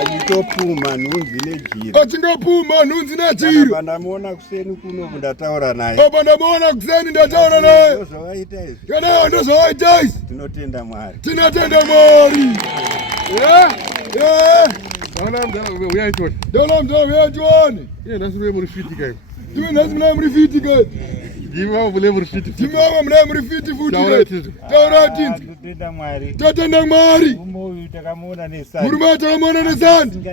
Achitopuma nhunzi nejira. Achingopuma nhunzi nejira. Pandamuona kuseni kuno ndataura naye. Pandamuona kuseni ndataura naye. Ndozvawaita izvi. Kana ndozvawaita izvi. Tinotenda Mwari. Tinotenda Mwari. Uyai tuone. Dona mzee uyai tuone. Yeye ndasubiri muri fiti kai. Tuwe ndasubiri muri fiti kai. Ndima vule muri fiti. Ndima muri fiti futi. Taurati. Tinotenda Mwari. Tinotenda Mwari. Mumoyo takamuona nesandi. Murume takamuona nesandi.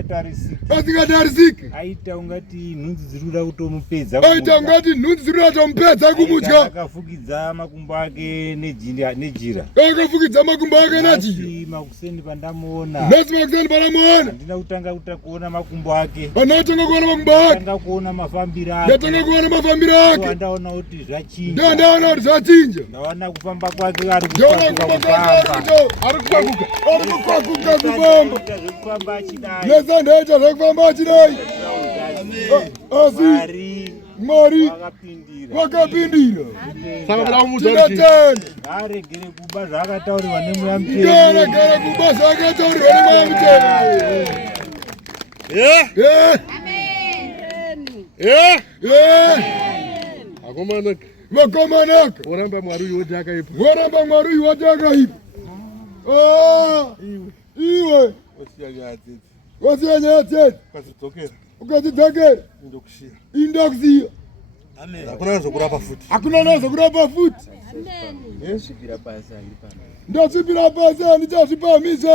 Asingatarisiki. Aita ungati nhunzi zirikuda kutomupedza. Aita ungati nhunzi zirikuda kutomupedza kumutya. Akafukidza makumbo ake nejira. Akafukidza makumbo ake nejira. Makuseni pandamuona. Nasi makuseni pandamuona. Ndina kutanga kuona makumbo ake. Panatanga kuona makumbo ake. Ndanga kuona mafambiro ake. Ndanga kuona mafambiro ake. Ndaona kuti zvachinja. Ndaona kuti zvachinja. Ndaona kufamba kwake ari kufamba. Arikupakuka. Arikupakuka kubamba. Zvekufamba achidai. Nezandaita zvekufamba achidai. Asi Mwari wakapindira. Saka mara mudzi. Tinatenda. Ngaregere kuba zvakataurirwa nemweya mutsvene. Ngaregere kuba zvakataurirwa nemweya mutsvene. Akomanaka. Vakomanaka. Oramba Mwari uyu woti akaipa. Oramba Mwari uyu woti akaipa. Iwe. Wasiya nyaya dzedzi. Ukadzidzokera. Indokusiya. Hakuna zokurapa futi. Hakuna nezokurapa futi. Ndasvipira pasi handichazvipamisa.